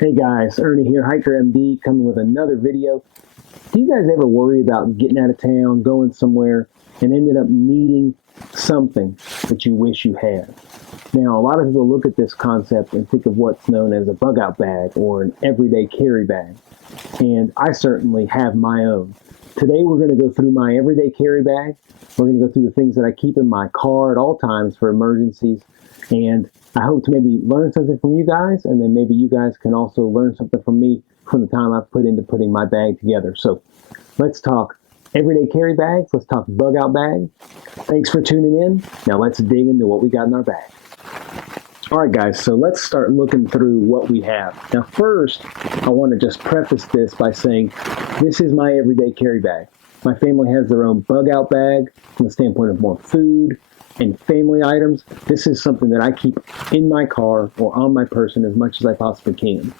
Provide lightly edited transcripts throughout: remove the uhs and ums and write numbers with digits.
Hey guys, Ernie here, Hiker MD, coming with another video. Do you guys ever worry about getting out of town, going somewhere, and ended up needing something that you wish you had? Now, a lot of people look at this concept and think of what's known as a bug out bag or an everyday carry bag, and I certainly have my own. Today we're going to go through my everyday carry bag. We're going to go through the things that I keep in my car at all times for emergencies, and I hope to maybe learn something from you guys, and then maybe you guys can also learn something from me from the time I've put into putting my bag together. So let's talk everyday carry bags. Let's talk bug out bag. Thanks for tuning in. Now let's dig into what we got in our bag. All right, guys, so let's start looking through what we have. Now, first, I want to just preface this by saying this is my everyday carry bag. My family has their own bug out bag from the standpoint of more food and family items. This is something that I keep in my car or on my person as much as I possibly can.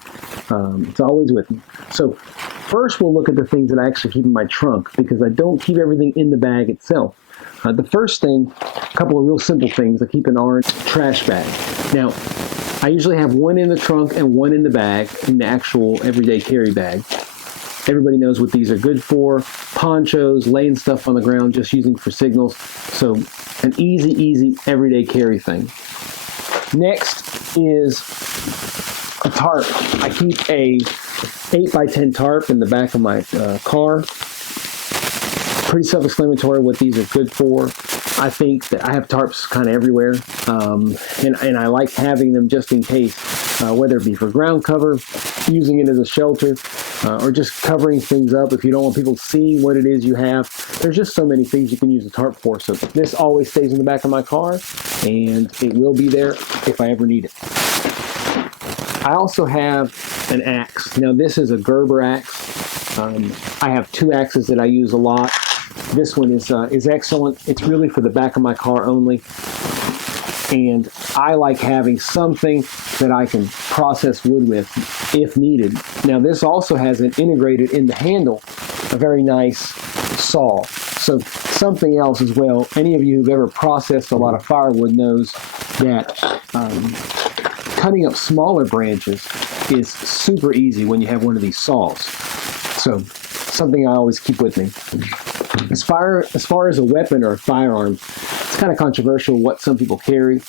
It's always with me. So first we'll look at the things that I actually keep in my trunk because I don't keep everything in the bag itself. The first thing, a couple of real simple things, I keep an orange trash bag. Now, I usually have one in the trunk and one in the bag, in the actual everyday carry bag. Everybody knows what these are good for. Ponchos, laying stuff on the ground, just using for signals. So an easy everyday carry thing. Next is a tarp. I keep a 8x10 tarp in the back of my car. Pretty self-explanatory what these are good for. I think that I have tarps kind of everywhere, and I like having them just in case, whether it be for ground cover, using it as a shelter, or just covering things up if you don't want people seeing what it is you have. There's just so many things you can use a tarp for. So this always stays in the back of my car, and it will be there if I ever need it. I also have an axe. Now this is a Gerber axe. I have two axes that I use a lot. This one is excellent. It's really for the back of my car only. And I like having something that I can process wood with if needed. Now this also has an integrated in the handle, a very nice saw. So something else as well, any of you who've ever processed a lot of firewood knows that cutting up smaller branches is super easy when you have one of these saws. So something I always keep with me. As far as a weapon or a firearm, it's kind of controversial what some people carry.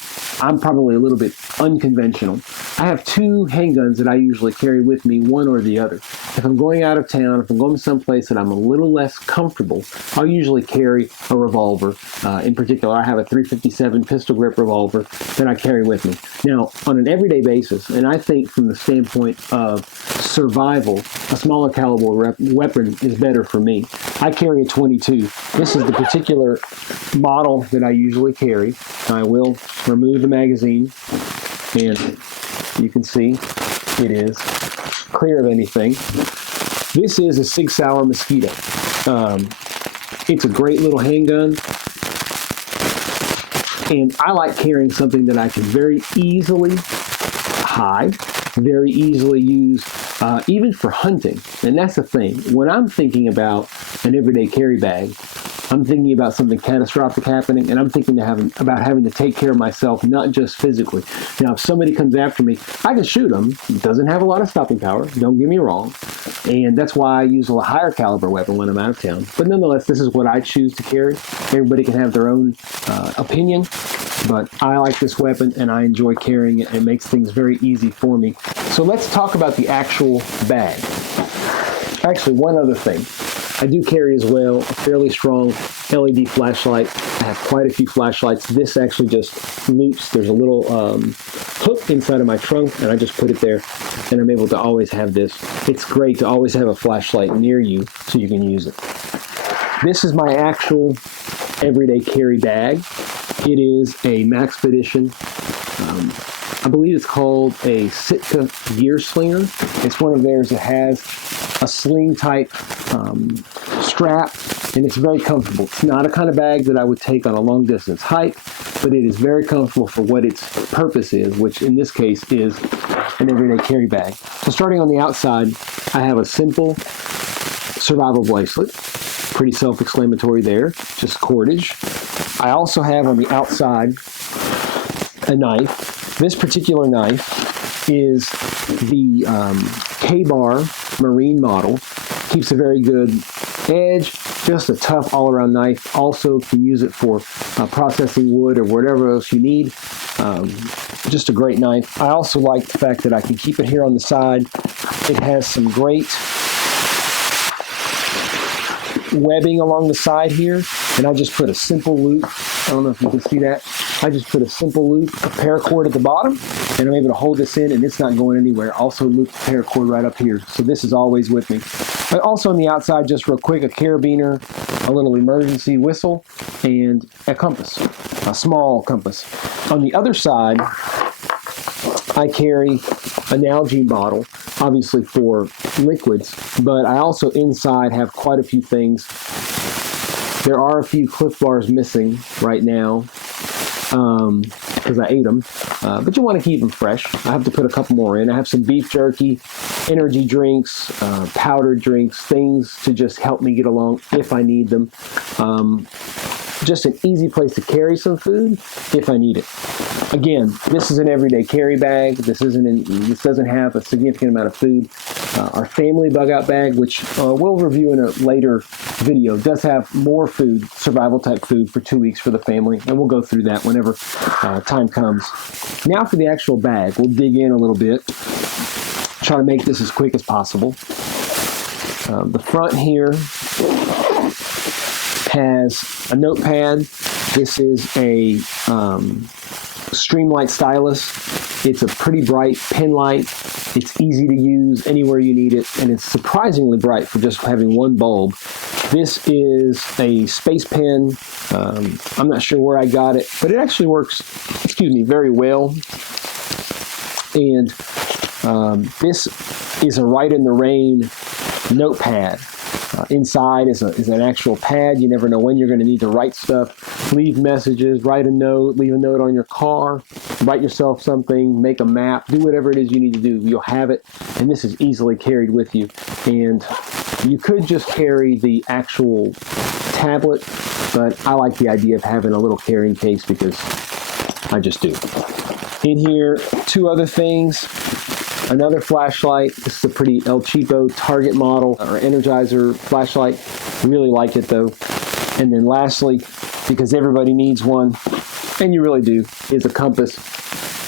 I'm probably a little bit unconventional. I have two handguns that I usually carry with me, one or the other. If I'm going out of town, if I'm going someplace that I'm a little less comfortable, I'll usually carry a revolver. In particular, I have a .357 pistol grip revolver that I carry with me. Now, on an everyday basis, and I think from the standpoint of survival, a smaller caliber weapon is better for me. I carry a .22. This is the particular model that I usually carry. I will remove the magazine, and you can see it is clear of anything. This is a Sig Sauer Mosquito. It's a great little handgun, and I like carrying something that I can very easily hide, very easily use, even for hunting. And that's the thing. When I'm thinking about an everyday carry bag, I'm thinking about something catastrophic happening, and I'm thinking about having to take care of myself, not just physically. Now, if somebody comes after me, I can shoot them. It doesn't have a lot of stopping power, don't get me wrong. And that's why I use a higher caliber weapon when I'm out of town. But nonetheless, this is what I choose to carry. Everybody can have their own opinion, but I like this weapon, and I enjoy carrying it. It makes things very easy for me. So let's talk about the actual bag. Actually, one other thing. I do carry as well a fairly strong LED flashlight. I have quite a few flashlights. This actually just loops. There's a little hook inside of my trunk, and I just put it there, and I'm able to always have this. It's great to always have a flashlight near you so you can use it. This is my actual everyday carry bag. It is a Maxpedition. I believe it's called a Sitka Gear Slinger. It's one of theirs that has a sling type strap, and it's very comfortable. It's not a kind of bag that I would take on a long distance hike, but it is very comfortable for what its purpose is, which in this case is an everyday carry bag. So starting on the outside, I have a simple survival bracelet. Pretty self-explanatory there, just cordage. I also have on the outside a knife. This particular knife is the Ka-Bar Marine model. Keeps a very good edge, just a tough all-around knife. Also can use it for processing wood or whatever else you need. Just a great knife. I also like the fact that I can keep it here on the side. It has some great webbing along the side here, and I just put a simple loop. I don't know if you can see that. I just put a simple loop of paracord at the bottom, and I'm able to hold this in, and it's not going anywhere. Also loop the paracord right up here, so this is always with me. But also on the outside, just real quick, a carabiner, a little emergency whistle, and a compass, a small compass. On the other side, I carry a Nalgene bottle, obviously for liquids, but I also inside have quite a few things. There are a few Clif Bars missing right now because I ate them, but you want to keep them fresh. I have to put a couple more in. I have some beef jerky, energy drinks, powdered drinks, things to just help me get along if I need them. Just an easy place to carry some food if I need it. Again, this is an everyday carry bag. This doesn't have a significant amount of food. Our family bug out bag, which we'll review in a later video, does have more food, survival type food for 2 weeks for the family, and we'll go through that whenever time comes. Now for the actual bag, we'll dig in a little bit, try to make this as quick as possible. The front here has a notepad. This is a Streamlight stylus. It's a pretty bright pen light. It's easy to use anywhere you need it, and it's surprisingly bright for just having one bulb. This is a space pen. I'm not sure where I got it, but it actually works, very well. And this is a Write in the Rain notepad. Inside is an actual pad. You never know when you're going to need to write stuff, leave messages, write a note, leave a note on your car, write yourself something, make a map, do whatever it is you need to do. You'll have it, and this is easily carried with you. And you could just carry the actual tablet, but I like the idea of having a little carrying case because I just do. In here, two other things. Another flashlight. This is a pretty El Cheapo Target model or Energizer flashlight. Really like it though. And then lastly, because everybody needs one, and you really do, is a compass.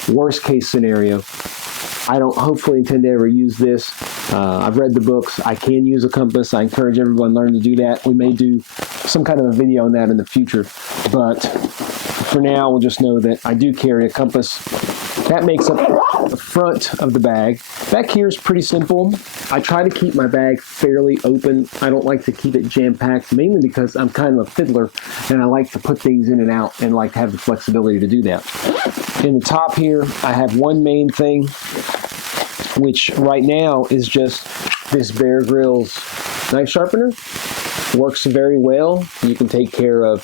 Worst case scenario. I don't hopefully intend to ever use this. I've read the books. I can use a compass. I encourage everyone to learn to do that. We may do some kind of a video on that in the future. But for now, we'll just know that I do carry a compass. That makes up the front of the bag. Back here is pretty simple. I try to keep my bag fairly open. I don't like to keep it jam-packed, mainly because I'm kind of a fiddler and I like to put things in and out and like to have the flexibility to do that. In the top here, I have one main thing, which right now is just this Bear Grylls knife sharpener. Works very well. You can take care of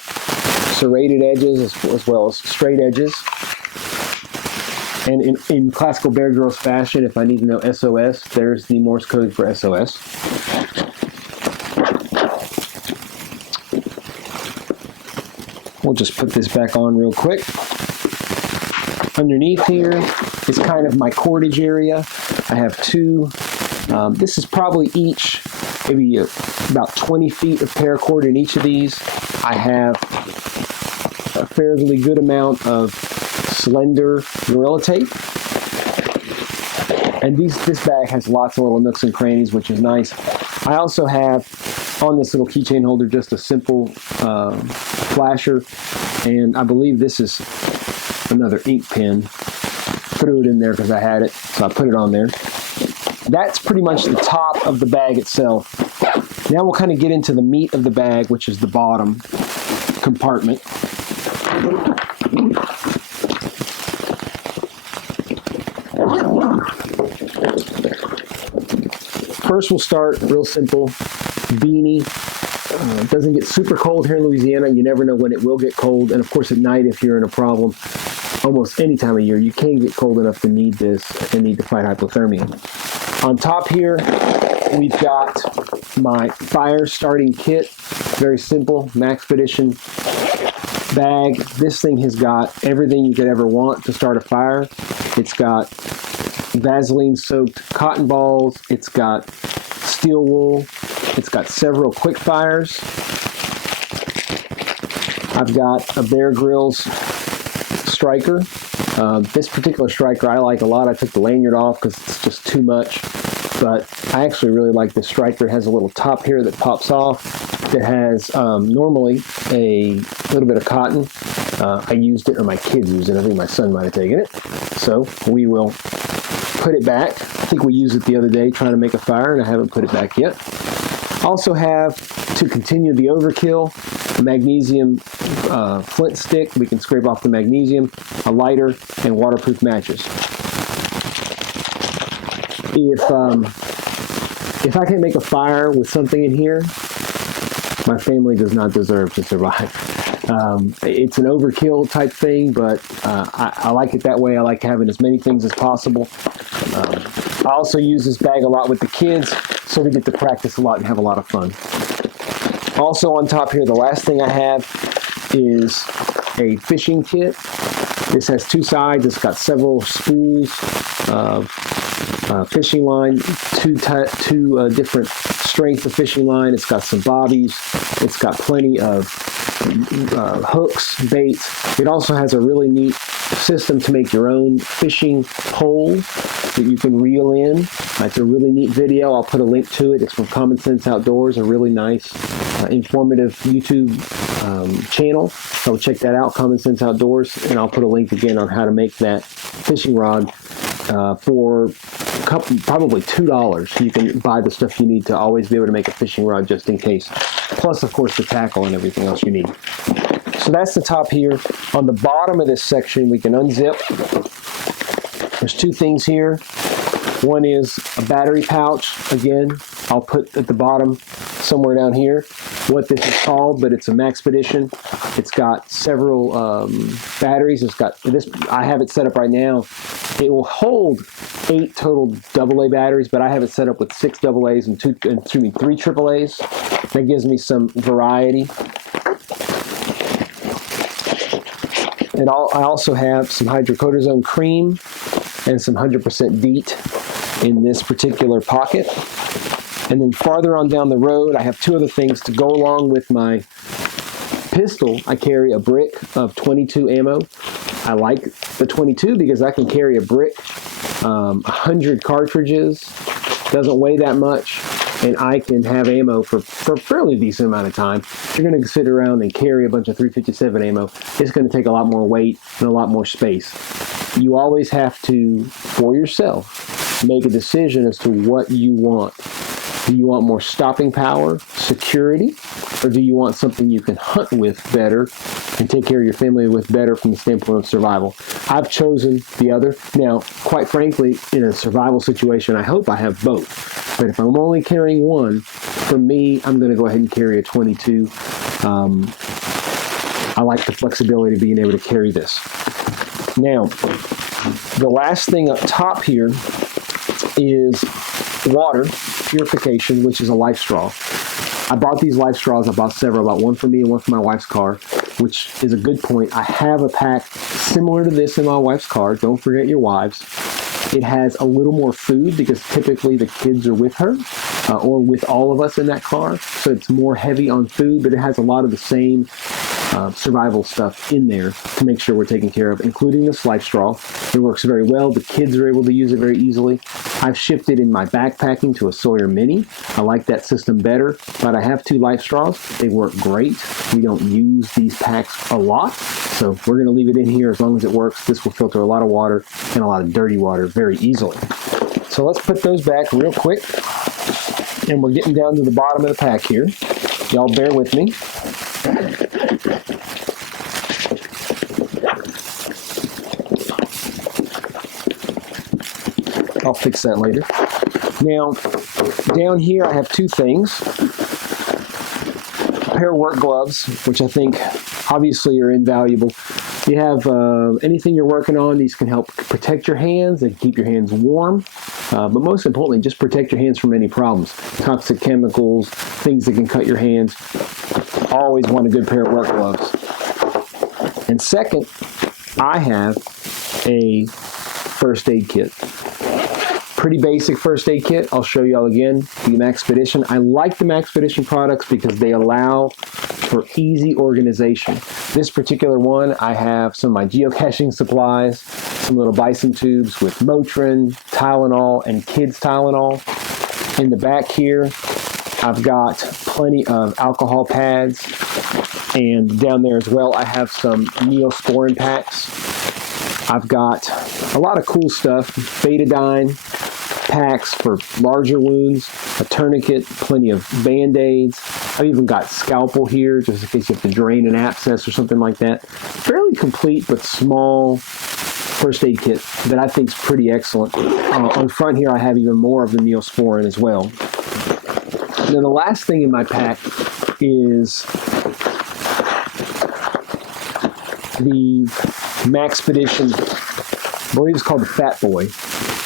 serrated edges as well as straight edges. And in classical Bear Grylls fashion, if I need to know SOS, there's the Morse code for SOS. We'll just put this back on real quick. Underneath here is kind of my cordage area. I have two. This is probably each maybe about 20 feet of paracord in each of these. I have a fairly good amount of slender Gorilla Tape. And this bag has lots of little nooks and crannies, which is nice. I also have on this little keychain holder just a simple flasher, and I believe this is another ink pen. Threw it in there because I had it, so I put it on there. That's pretty much the top of the bag itself. Now we'll kind of get into the meat of the bag, which is the bottom compartment. First, we'll start real simple. Beanie. It doesn't get super cold here in Louisiana. You never know when it will get cold. And of course, at night, if you're in a problem, almost any time of year, you can get cold enough to need this and need to fight hypothermia. On top here, we've got my fire starting kit. Very simple, Maxpedition bag. This thing has got everything you could ever want to start a fire. It's got Vaseline soaked cotton balls. It's got steel wool. It's got several quick fires. I've got a Bear Grylls striker. This particular striker I like a lot. I took the lanyard off because it's just too much, but I actually really like this striker. It has a little top here that pops off. It has normally a little bit of cotton. I used it, or my kids used it. I think my son might have taken it. So we will put it back. I think we used it the other day trying to make a fire, and I haven't put it back yet. Also have, to continue the overkill, a magnesium flint stick. We can scrape off the magnesium, a lighter, and waterproof matches. If I can make a fire with something in here, my family does not deserve to survive. It's an overkill type thing, but I like it that way. I like having as many things as possible. I also use this bag a lot with the kids, so we get to practice a lot and have a lot of fun. Also on top here, the last thing I have is a fishing kit. This has two sides. It's got several spools of fishing line, two different strengths of fishing line. It's got some bobbies. It's got plenty of hooks, baits. It also has a really neat system to make your own fishing pole that you can reel in. It's a really neat video. I'll put a link to it. It's from Common Sense Outdoors, a really nice, informative YouTube channel. So check that out, Common Sense Outdoors, and I'll put a link again on how to make that fishing rod for probably $2. You can buy the stuff you need to always be able to make a fishing rod just in case. Plus, of course, the tackle and everything else you need. So that's the top here. On the bottom of this section, we can unzip. There's two things here. One is a battery pouch. Again, I'll put at the bottom somewhere down here what this is called, but it's a Maxpedition. It's got several batteries. It's got this. I have it set up right now. It will hold 8 total AA batteries, but I have it set up with 6 AA's and 3 AAA's. That gives me some variety. And I also have some hydrocortisone cream and some 100% DEET in this particular pocket. And then farther on down the road, I have 2 other things to go along with my pistol. I carry a brick of 22 ammo. I like the 22 because I can carry a brick, 100 cartridges, doesn't weigh that much, and I can have ammo for a fairly decent amount of time. If you're going to sit around and carry a bunch of 357 ammo, it's going to take a lot more weight and a lot more space. You always have to, for yourself, make a decision as to what you want. Do you want more stopping power, security, or do you want something you can hunt with better and take care of your family with better from the standpoint of survival? I've chosen the other. Now, quite frankly, in a survival situation, I hope I have both. But if I'm only carrying one, for me, I'm going to go ahead and carry a 22. I like the flexibility of being able to carry this. Now, the last thing up top here is water purification, which is a life straw. I bought these life straws. I bought several. I bought one for me and one for my wife's car, which is a good point. I have a pack similar to this in my wife's car. Don't forget your wives. It has a little more food because typically the kids are with her or with all of us in that car. So it's more heavy on food, but it has a lot of the same survival stuff in there to make sure we're taken care of, including this life straw. It works very well. The kids are able to use it very easily. I've shifted in my backpacking to a Sawyer Mini. I like that system better, but I have 2 life straws. They work great. We don't use these packs a lot, so we're going to leave it in here as long as it works. This will filter a lot of water and a lot of dirty water very easily. So let's put those back real quick, and we're getting down to the bottom of the pack here. Y'all bear with me. I'll fix that later. Now, down here I have 2 things. A pair of work gloves, which I think obviously are invaluable. If you have anything you're working on, these can help protect your hands and keep your hands warm. But most importantly, just protect your hands from any problems. Toxic chemicals, things that can cut your hands. Always want a good pair of work gloves. And second, I have a first aid kit. Pretty basic first aid kit. I'll show you all again. The Maxpedition. I like the Maxpedition products because they allow for easy organization. This particular one, I have some of my geocaching supplies, some little bison tubes with Motrin, Tylenol, and kids Tylenol. In the back here, I've got plenty of alcohol pads, and down there as well, I have some Neosporin packs. I've got a lot of cool stuff, betadine packs for larger wounds, a tourniquet, plenty of Band-Aids. I've even got scalpel here, just in case you have to drain an abscess or something like that. Fairly complete but small first aid kit that I think is pretty excellent. On front here, I have even more of the Neosporin as well. And then the last thing in my pack is the Maxpedition, I believe it's called the Fat Boy.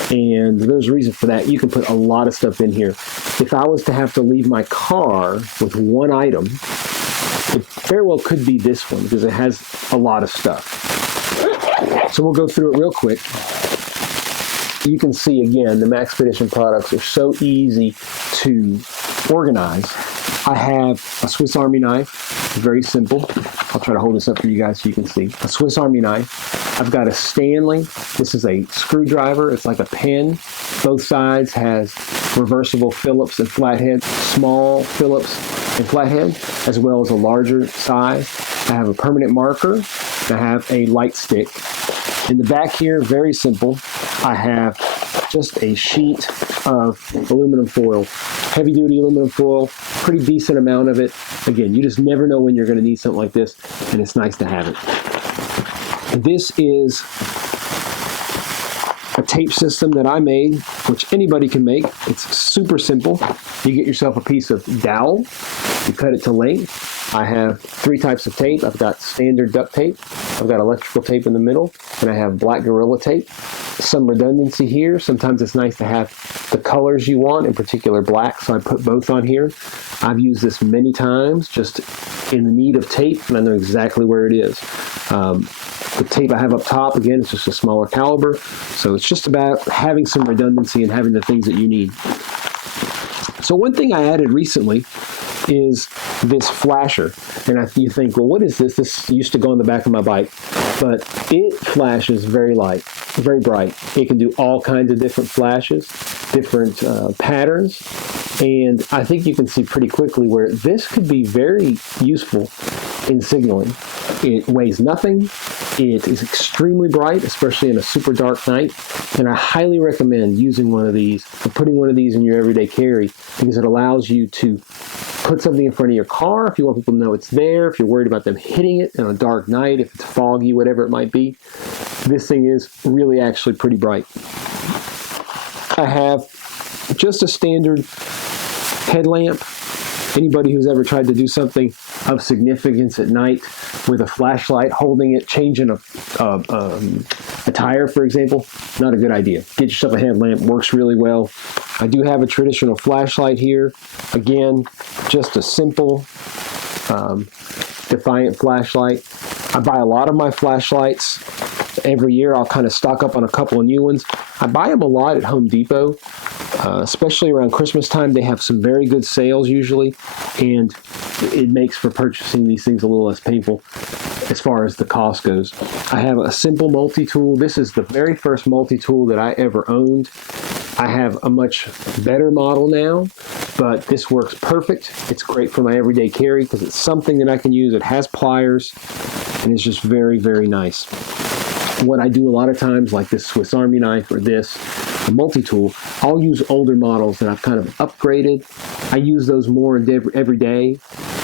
And there's a reason for that. You can put a lot of stuff in here. If I was to have to leave my car with one item, it very well could be this one because it has a lot of stuff. So we'll go through it real quick. You can see again, the Maxpedition products are so easy to organize. I have a Swiss Army knife, very simple. I'll try to hold this up for you guys so you can see. A Swiss Army knife. I've got a Stanley. This is a screwdriver. It's like a pen. Both sides has reversible Phillips and flathead, small Phillips and flathead, as well as a larger size. I have a permanent marker. I have a light stick. In the back here, very simple, I have just a sheet of aluminum foil, heavy duty aluminum foil, pretty decent amount of it. Again, you just never know when you're going to need something like this, and it's nice to have it. This is a tape system that I made, which anybody can make. It's super simple. You get yourself a piece of dowel, you cut it to length. I have 3 types of tape. I've got standard duct tape, I've got electrical tape in the middle, and I have black Gorilla tape. Some redundancy here. Sometimes it's nice to have the colors you want, in particular black, so I put both on here. I've used this many times just in the need of tape, and I know exactly where it is. The tape I have up top, again, it's just a smaller caliber, so it's just about having some redundancy and having the things that you need. So one thing I added recently is this flasher, and you think, well, what is this? This used to go on the back of my bike, but it flashes very light, very bright. It can do all kinds of different flashes, different patterns, and I think you can see pretty quickly where this could be very useful in signaling. It weighs nothing. It is extremely bright, especially in a super dark night, and I highly recommend using one of these or putting one of these in your everyday carry because it allows you to put something in front of your car if you want people to know it's there, if you're worried about them hitting it on a dark night, if it's foggy, whatever it might be. This thing is really actually pretty bright. I have just a standard headlamp. Anybody who's ever tried to do something of significance at night with a flashlight, holding it, changing a tire, for example, not a good idea. Get yourself a headlamp, works really well. I do have a traditional flashlight here. Again, just a simple Defiant flashlight. I buy a lot of my flashlights every year. I'll kind of stock up on a couple of new ones. I buy them a lot at Home Depot. Especially around Christmas time, they have some very good sales usually, and it makes for purchasing these things a little less painful as far as the cost goes. I have a simple multi-tool. This is the very first multi-tool that I ever owned. I have a much better model now, but this works perfect. It's great for my everyday carry because it's something that I can use. It has pliers, and it's just very, very nice. What I do a lot of times, like this Swiss Army knife or this, a multi-tool, I'll use older models that I've kind of upgraded. I use those more every day.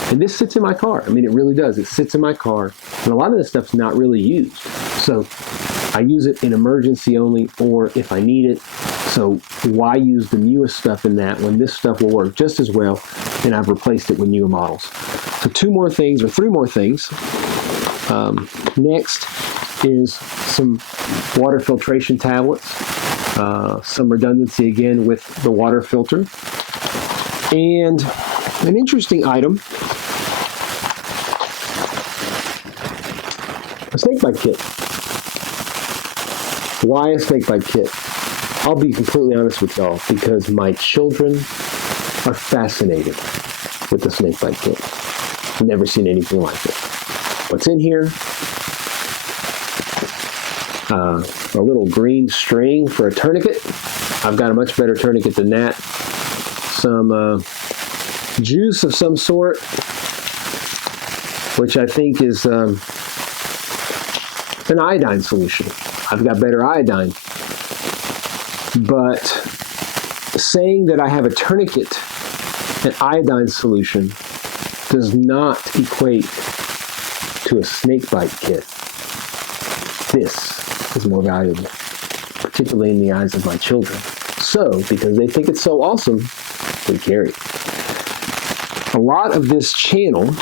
And this sits in my car. I mean, it really does. It sits in my car. And a lot of this stuff's not really used. So I use it in emergency only or if I need it. So why use the newest stuff in that when this stuff will work just as well and I've replaced it with newer models. So three more things. Next is some water filtration tablets. Some redundancy again with the water filter. And an interesting item, a snake bite kit. Why a snake bite kit? I'll be completely honest with y'all, because my children are fascinated with the snakebite kit. I've never seen anything like it. What's in here? A little green string for a tourniquet. I've got a much better tourniquet than that. Some juice of some sort, which I think is an iodine solution. I've got better iodine. But saying that I have a tourniquet and iodine solution does not equate to a snakebite kit. This is more valuable, particularly in the eyes of my children. So, because they think it's so awesome, we carry it. A lot of this channel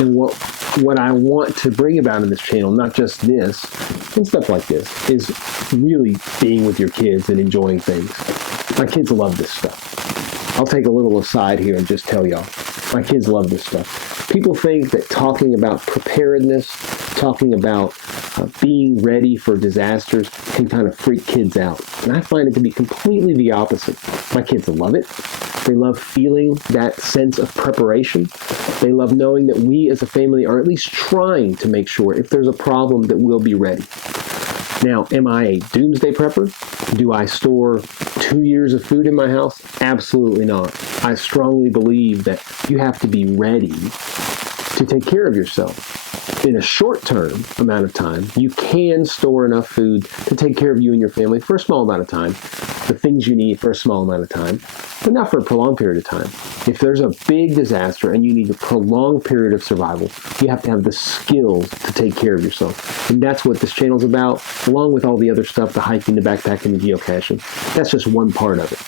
and what I want to bring about in this channel, not just this and stuff like this, is really being with your kids and enjoying things. My kids love this stuff. I'll take a little aside here and just tell y'all, my kids love this stuff. People think that talking about preparedness, talking about being ready for disasters can kind of freak kids out. And I find it to be completely the opposite. My kids love it. They love feeling that sense of preparation. They love knowing that we as a family are at least trying to make sure if there's a problem that we'll be ready. Now, am I a doomsday prepper? Do I store 2 years of food in my house? Absolutely not. I strongly believe that you have to be ready to take care of yourself. In a short-term amount of time, you can store enough food to take care of you and your family for a small amount of time, the things you need for a small amount of time, but not for a prolonged period of time. If there's a big disaster and you need a prolonged period of survival, you have to have the skills to take care of yourself. And that's what this channel's about, along with all the other stuff, the hiking, the backpacking, the geocaching. That's just one part of it.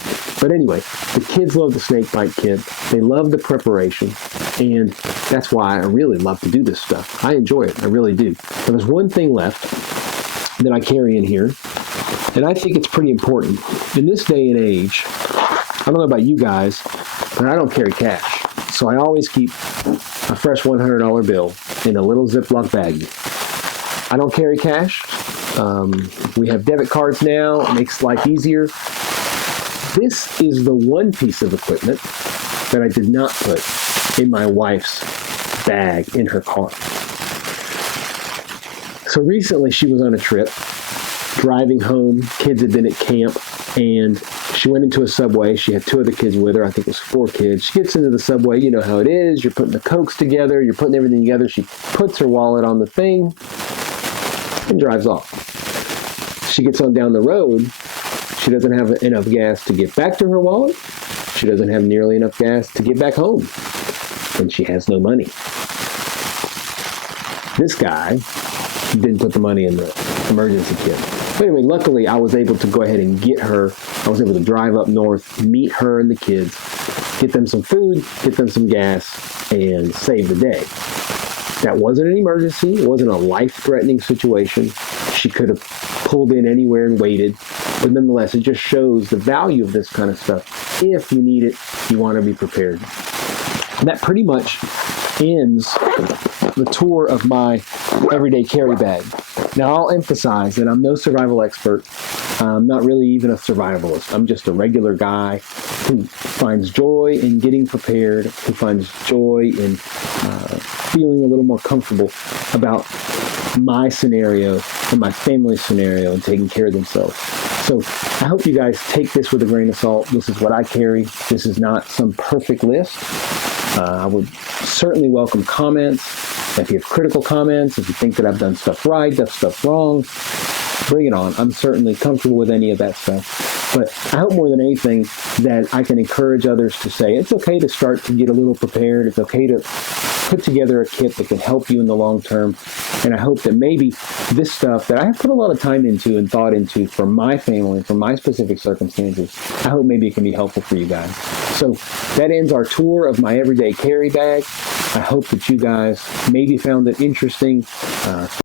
But anyway, the kids love the snakebite kit. They love the preparation. And that's why I really love to do this stuff. I enjoy it. I really do. But there's one thing left that I carry in here, and I think it's pretty important. In this day and age, I don't know about you guys, but I don't carry cash. So I always keep a fresh $100 bill in a little Ziploc baggie. I don't carry cash. We have debit cards now. It makes life easier. This is the one piece of equipment that I did not put in my wife's bag in her car. So recently she was on a trip, driving home. Kids had been at camp, and she went into a Subway. She had 2 other kids with her. I think it was 4 kids. She gets into the Subway. You know how it is. You're putting the Cokes together. You're putting everything together. She puts her wallet on the thing and drives off. She gets on down the road. She doesn't have enough gas to get back to her wallet. She doesn't have nearly enough gas to get back home. And she has no money. This guy didn't put the money in the emergency kit. But anyway, luckily I was able to go ahead and get her. I was able to drive up north, meet her and the kids, get them some food, get them some gas, and save the day. That wasn't an emergency. It wasn't a life-threatening situation. She could have pulled in anywhere and waited. But nonetheless, it just shows the value of this kind of stuff. If you need it, you want to be prepared. That pretty much ends the tour of my everyday carry bag. Now, I'll emphasize that I'm no survival expert. I'm not really even a survivalist. I'm just a regular guy who finds joy in getting prepared, who finds joy in feeling a little more comfortable about my scenario and my family's scenario and taking care of themselves. So I hope you guys take this with a grain of salt. This is what I carry. This is not some perfect list. I would certainly welcome comments. If you have critical comments, if you think that I've done stuff right, done stuff wrong, bring it on. I'm certainly comfortable with any of that stuff. But I hope more than anything that I can encourage others to say it's okay to start to get a little prepared. It's okay to put together a kit that can help you in the long term. And I hope that maybe this stuff that I have put a lot of time into and thought into for my family, for my specific circumstances, I hope maybe it can be helpful for you guys. So that ends our tour of my everyday carry bag. I hope that you guys maybe found it interesting.